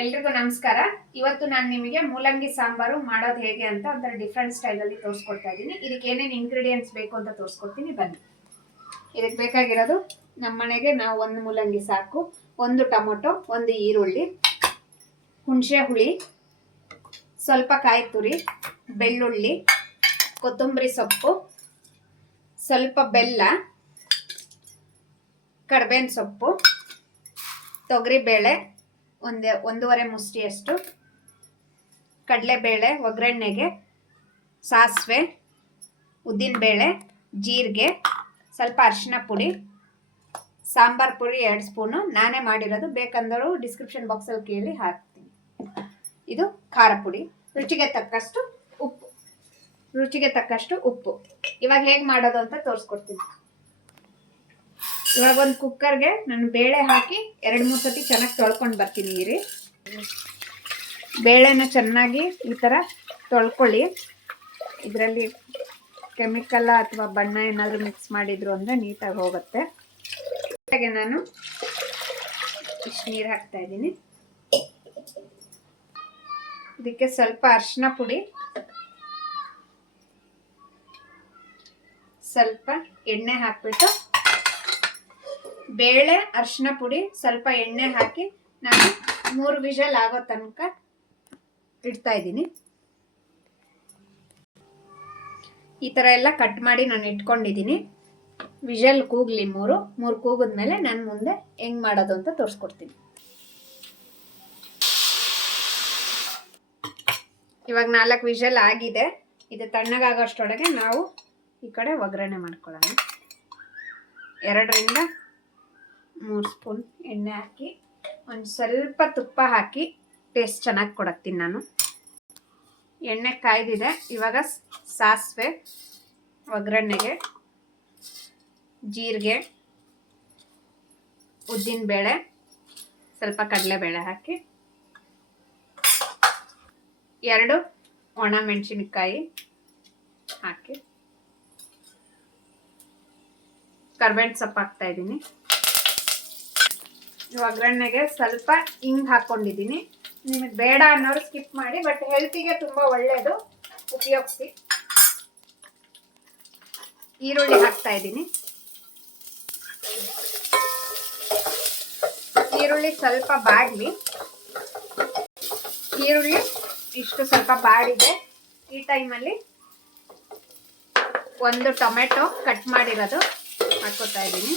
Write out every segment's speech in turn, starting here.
ಎಲ್ರಿಗೂ ನಮಸ್ಕಾರ. ಇವತ್ತು ನಾನು ನಿಮಗೆ ಮೂಲಂಗಿ ಸಾಂಬಾರು ಮಾಡೋದು ಹೇಗೆ ಅಂತ ಒಂಥರ ಡಿಫ್ರೆಂಟ್ ಸ್ಟೈಲಲ್ಲಿ ತೋರಿಸ್ಕೊಡ್ತಾ ಇದ್ದೀನಿ. ಇದಕ್ಕೆ ಏನೇನು ಇಂಗ್ರೀಡಿಯೆಂಟ್ಸ್ ಬೇಕು ಅಂತ ತೋರಿಸ್ಕೊಡ್ತೀನಿ ಬನ್ನಿ. ಇದಕ್ಕೆ ಬೇಕಾಗಿರೋದು ನಮ್ಮ ಮನೆಗೆ ನಾವು ಒಂದು ಮೂಲಂಗಿ ಸಾಕು, ಒಂದು ಟೊಮೊಟೊ, ಒಂದು ಈರುಳ್ಳಿ, ಹುಣಸೆ ಹುಳಿ, ಸ್ವಲ್ಪ ಕಾಯಿ ತುರಿ, ಬೆಳ್ಳುಳ್ಳಿ, ಕೊತ್ತಂಬರಿ ಸೊಪ್ಪು, ಸ್ವಲ್ಪ ಬೆಲ್ಲ, ಕರ್ಬೇವಿನ ಸೊಪ್ಪು, ತೊಗರಿಬೇಳೆ ಒಂದೂವರೆ ಮುಷ್ಟಿಯಷ್ಟು, ಕಡಲೆಬೇಳೆ ಒಗ್ಗರಣೆಗೆ, ಸಾಸಿವೆ, ಉದ್ದಿನಬೇಳೆ, ಜೀರಿಗೆ, ಸ್ವಲ್ಪ ಅರಿಶಿನ ಪುಡಿ, ಸಾಂಬಾರ್ ಪುಡಿ 2 ಸ್ಪೂನು ನಾನೇ ಮಾಡಿರೋದು. ಬೇಕಂದರೂ ಡಿಸ್ಕ್ರಿಪ್ಷನ್ ಬಾಕ್ಸಲ್ಲಿ ಕೇಳಿ ಹಾಕ್ತೀನಿ. ಇದು ಖಾರ ಪುಡಿ, ರುಚಿಗೆ ತಕ್ಕಷ್ಟು ಉಪ್ಪು. ಇವಾಗ ಹೇಗೆ ಮಾಡೋದು ಅಂತ ತೋರಿಸ್ಕೊಡ್ತೀನಿ. ಇವಾಗ ಒಂದು ಕುಕ್ಕರ್ಗೆ ನಾನು ಬೇಳೆ ಹಾಕಿ 2-3 ಸತಿ ಚೆನ್ನಾಗಿ ತೊಳ್ಕೊಂಡು ಬರ್ತೀನಿ. ಇರಿ, ಬೇಳೆನ ಚೆನ್ನಾಗಿ ಈ ಥರ ತೊಳ್ಕೊಳ್ಳಿ. ಇದರಲ್ಲಿ ಕೆಮಿಕಲ್ ಅಥವಾ ಬಣ್ಣ ಏನಾದರೂ ಮಿಕ್ಸ್ ಮಾಡಿದ್ರು ಅಂದರೆ ನೀಟಾಗಿ ಹೋಗುತ್ತೆ. ಹಾಗೆ ನಾನು ಇಷ್ಟು ನೀರು ಹಾಕ್ತಾ ಇದ್ದೀನಿ. ಇದಕ್ಕೆ ಸ್ವಲ್ಪ ಅರಿಶಿನ ಪುಡಿ, ಸ್ವಲ್ಪ ಎಣ್ಣೆ ಹಾಕ್ಬಿಟ್ಟು ಬೇಳೆ, ಅರಿಶಿನ ಪುಡಿ, ಸ್ವಲ್ಪ ಎಣ್ಣೆ ಹಾಕಿ ನಾನು 3 ವಿಷಲ್ ಆಗೋ ತನಕ ಇಡ್ತಾ ಇದ್ದೀನಿ. ಈ ಥರ ಎಲ್ಲ ಕಟ್ ಮಾಡಿ ನಾನು ಇಟ್ಕೊಂಡಿದ್ದೀನಿ. ವಿಷಲ್ ಕೂಗಲಿ 3 ಕೂಗಿದ್ಮೇಲೆ ನಾನು ಮುಂದೆ ಹೆಂಗೆ ಮಾಡೋದು ಅಂತ ತೋರಿಸ್ಕೊಡ್ತೀನಿ. ಇವಾಗ 4 ವಿಷಲ್ ಆಗಿದೆ. ಇದು ತಣ್ಣಗಾಗೋಷ್ಟೊಳಗೆ ನಾವು ಈ ಕಡೆ ಒಗ್ಗರಣೆ ಮಾಡ್ಕೊಳ್ಳೋಣ. 2 3 ಸ್ಪೂನ್ ಎಣ್ಣೆ ಹಾಕಿ ಒಂದು ಸ್ವಲ್ಪ ತುಪ್ಪ ಹಾಕಿ ಟೇಸ್ಟ್ ಚೆನ್ನಾಗಿ ಕೊಡತ್ತೀನಿ ನಾನು. ಎಣ್ಣೆ ಕಾಯ್ದಿದೆ. ಇವಾಗ ಸಾಸಿವೆ, ಒಗ್ಗರಣೆಗೆ, ಜೀರಿಗೆ, ಉದ್ದಿನಬೇಳೆ, ಸ್ವಲ್ಪ ಕಡಲೆಬೇಳೆ ಹಾಕಿ, 2 ಒಣ ಮೆಣಸಿನಕಾಯಿ ಹಾಕಿ, ಕರ್ಬೇವಿನ ಸೊಪ್ಪು ಹಾಕ್ತಾ ಇದ್ದೀನಿ. ಒಗ್ಗರಣೆಗೆ ಸ್ವಲ್ಪ ಹಿಂಗ್ ಹಾಕೊಂಡಿದ್ದೀನಿ. ನಿಮಗೆ ಬೇಡ ಅನ್ನೋರು ಸ್ಕಿಪ್ ಮಾಡಿ, ಬಟ್ ಹೆಲ್ತಿಗೆ ತುಂಬ ಒಳ್ಳೆಯದು, ಉಪಯೋಗಿಸಿ. ಈರುಳ್ಳಿ ಹಾಕ್ತಾ ಇದ್ದೀನಿ. ಈರುಳ್ಳಿ ಸ್ವಲ್ಪ ಬಾಡಲಿ. ಈರುಳ್ಳಿ ಇಷ್ಟು ಸ್ವಲ್ಪ ಬಾಡಿದೆ. ಈ ಟೈಮಲ್ಲಿ ಒಂದು ಟೊಮೆಟೊ ಕಟ್ ಮಾಡಿರೋದು ಹಾಕೋತಾ ಇದ್ದೀನಿ.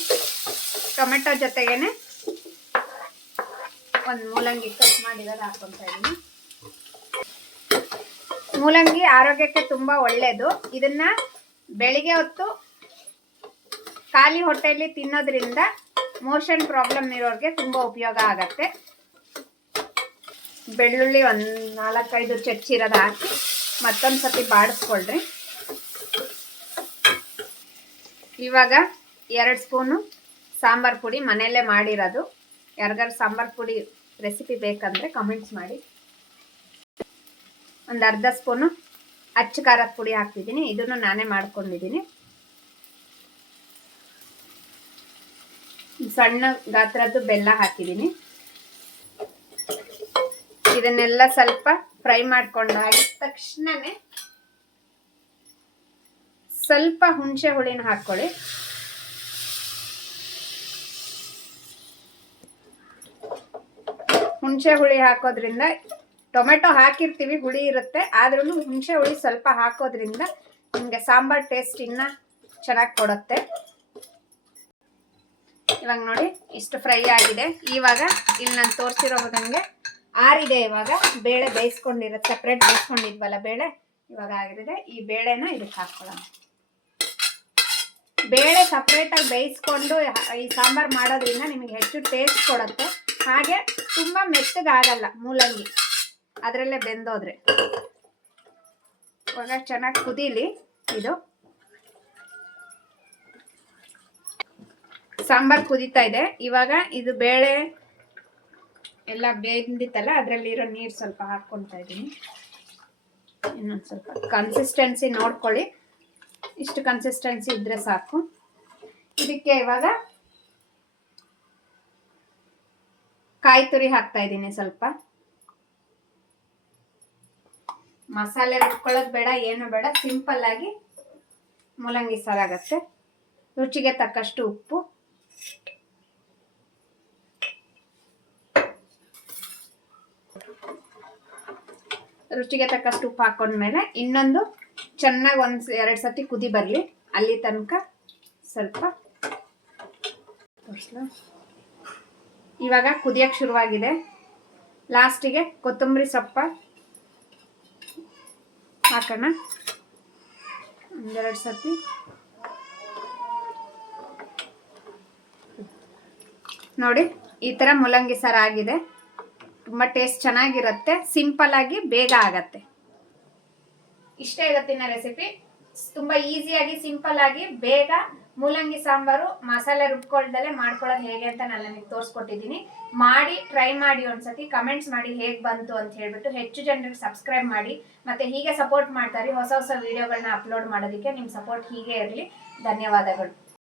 ಟೊಮೆಟೊ ಜೊತೆಗೇನೆ ಒಂದು ಮೂಲಂಗಿ ಕಟ್ ಮಾಡಿರೋದು ಹಾಕೊತಾ ಇದ್ದೀನಿ. ಮೂಲಂಗಿ ಆರೋಗ್ಯಕ್ಕೆ ತುಂಬ ಒಳ್ಳೆಯದು. ಇದನ್ನ ಬೆಳಿಗ್ಗೆ ಹೊತ್ತು ಖಾಲಿ ಹೊಟ್ಟೆಯಲ್ಲಿ ತಿನ್ನೋದ್ರಿಂದ ಮೋಷನ್ ಪ್ರಾಬ್ಲಮ್ ಇರೋರಿಗೆ ತುಂಬ ಉಪಯೋಗ ಆಗತ್ತೆ. ಬೆಳ್ಳುಳ್ಳಿ ಒಂದು 4-5 ಚಚ್ಚಿರೋದು ಹಾಕಿ ಮತ್ತೊಂದು ಸತಿ ಬಾಡಿಸ್ಕೊಳ್ರಿ. ಇವಾಗ 2 ಸ್ಪೂನು ಸಾಂಬಾರ್ ಪುಡಿ ಮನೆಯಲ್ಲೇ ಮಾಡಿರೋದು. ಯಾರಿಗಾರು ಸಾಂಬಾರ್ ಪುಡಿ ರೆಸಿಪಿ ಬೇಕಂದರೆ ಕಮೆಂಟ್ಸ್ ಮಾಡಿ. ಒಂದು ಅರ್ಧ ಸ್ಪೂನು ಅಚ್ಚ ಖಾರದ ಪುಡಿ ಹಾಕ್ತಿದ್ದೀನಿ. ಇದನ್ನು ನಾನೇ ಮಾಡ್ಕೊಂಡಿದ್ದೀನಿ. ಸಣ್ಣ ಗಾತ್ರದ್ದು ಬೆಲ್ಲ ಹಾಕಿದ್ದೀನಿ. ಇದನ್ನೆಲ್ಲ ಸ್ವಲ್ಪ ಫ್ರೈ ಮಾಡ್ಕೊಂಡು ಆಗಿದ ತಕ್ಷಣನೇ ಸ್ವಲ್ಪ ಹುಣಸೆ ಹುಳಿನ ಹಾಕ್ಕೊಳ್ಳಿ. ಹುಣಸೆ ಹುಳಿ ಹಾಕೋದ್ರಿಂದ, ಟೊಮೆಟೊ ಹಾಕಿರ್ತೀವಿ ಹುಳಿ ಇರುತ್ತೆ, ಆದ್ರೂ ಹುಣಸೆ ಹುಳಿ ಸ್ವಲ್ಪ ಹಾಕೋದ್ರಿಂದ ನಿಮಗೆ ಸಾಂಬಾರ್ ಟೇಸ್ಟ್ ಇನ್ನೂ ಚೆನ್ನಾಗಿ ಕೊಡುತ್ತೆ. ಇವಾಗ ನೋಡಿ ಇಷ್ಟು ಫ್ರೈ ಆಗಿದೆ. ಇವಾಗ ಇಲ್ಲಿ ನಾನು ತೋರಿಸಿರೋದಂಗೆ ಆರಿದೆ. ಇವಾಗ ಬೇಳೆ ಬೇಯಿಸ್ಕೊಂಡಿರೋದು ಸಪ್ರೇಟ್ ಬೇಯಿಸ್ಕೊಂಡಿದ್ವಲ್ಲ ಬೇಳೆ, ಇವಾಗ ಆಗಿರುತ್ತೆ. ಈ ಬೇಳೆನ ಇದಕ್ಕೆ ಹಾಕ್ಕೊಳ್ಳೋಣ. ಬೇಳೆ ಸಪ್ರೇಟಾಗಿ ಬೇಯಿಸ್ಕೊಂಡು ಈ ಸಾಂಬಾರು ಮಾಡೋದ್ರಿಂದ ನಿಮಗೆ ಹೆಚ್ಚು ಟೇಸ್ಟ್ ಕೊಡುತ್ತೆ. ಹಾಗೆ ತುಂಬ ಮೆತ್ತಗಾಗಲ್ಲ ಮೂಲಂಗಿ ಅದರಲ್ಲೇ ಬೆಂದೋದ್ರೆ. ಇವಾಗ ಚೆನ್ನಾಗಿ ಕುದೀಲಿ. ಇದು ಸಾಂಬಾರು ಕುದೀತಾ ಇದೆ. ಇವಾಗ ಇದು ಬೇಳೆ ಎಲ್ಲ ಬೆಂದಿತ್ತಲ್ಲ, ಅದರಲ್ಲಿರೋ ನೀರು ಸ್ವಲ್ಪ ಹಾಕ್ಕೊಳ್ತಾ ಇದ್ದೀನಿ. ಇನ್ನೊಂದು ಸ್ವಲ್ಪ ಕನ್ಸಿಸ್ಟೆನ್ಸಿ ನೋಡ್ಕೊಳ್ಳಿ. ಇಷ್ಟು ಕನ್ಸಿಸ್ಟೆನ್ಸಿ ಇದ್ರೆ ಸಾಕು. ಇದಕ್ಕೆ ಇವಾಗ ಕಾಯಿ ತುರಿ ಹಾಕ್ತಾ ಇದ್ದೀನಿ ಸ್ವಲ್ಪ. ಮಸಾಲೆ ರುಬ್ಕೊಳ್ಳೋದು ಬೇಡ, ಏನು ಬೇಡ, ಸಿಂಪಲ್ ಆಗಿ ಮೂಲಂಗಿ ಸಾರು ಆಗತ್ತೆ. ರುಚಿಗೆ ತಕ್ಕಷ್ಟು ಉಪ್ಪು, ರುಚಿಗೆ ತಕ್ಕಷ್ಟು ಉಪ್ಪು ಹಾಕೊಂಡ್ಮೇಲೆ ಇನ್ನೊಂದು ಚೆನ್ನಾಗಿ 1-2 ಸತಿ ಕುದಿ ಬರಲಿ, ಅಲ್ಲಿ ತನಕ ಸ್ವಲ್ಪ ಇವಾಗ ಕುದಿಯಕ್ಕೆ ಶುರುವಾಗಿದೆ. ಲಾಸ್ಟಿಗೆ ಕೊತ್ತಂಬರಿ ಸೊಪ್ಪು ಹಾಕೋಣ 1-2 ಸತಿ. ನೋಡಿ ಈ ಥರ ಮೂಲಂಗಿ ಸಾರು ಆಗಿದೆ. ತುಂಬ ಟೇಸ್ಟ್ ಚೆನ್ನಾಗಿರುತ್ತೆ, ಸಿಂಪಲ್ ಆಗಿ ಬೇಗ ಆಗತ್ತೆ. ಇಷ್ಟೇ ಇವತ್ತಿನ ರೆಸಿಪಿ. ತುಂಬ ಈಸಿಯಾಗಿ ಸಿಂಪಲ್ ಆಗಿ ಬೇಗ ಮೂಲಂಗಿ ಸಾಂಬಾರು ಮಸಾಲೆ ರುಬ್ಕೊಳ್ದಲ್ಲೇ ಮಾಡ್ಕೊಳ್ಳೋದು ಹೇಗೆ ಅಂತ ನಾನು ನಿಮಗೆ ತೋರಿಸ್ಕೊಟ್ಟಿದ್ದೀನಿ. ಮಾಡಿ ಟ್ರೈ ಮಾಡಿ, ಒಂದ್ಸತಿ ಕಮೆಂಟ್ಸ್ ಮಾಡಿ ಹೇಗೆ ಬಂತು ಅಂತ ಹೇಳ್ಬಿಟ್ಟು. ಹೆಚ್ಚು ಜನರಿಗೆ ಸಬ್ಸ್ಕ್ರೈಬ್ ಮಾಡಿ, ಮತ್ತೆ ಹೀಗೆ ಸಪೋರ್ಟ್ ಮಾಡ್ತಾರೆ. ಹೊಸ ಹೊಸ ವಿಡಿಯೋಗಳನ್ನ ಅಪ್ಲೋಡ್ ಮಾಡೋದಕ್ಕೆ ನಿಮ್ಮ ಸಪೋರ್ಟ್ ಹೀಗೆ ಇರಲಿ. ಧನ್ಯವಾದಗಳು.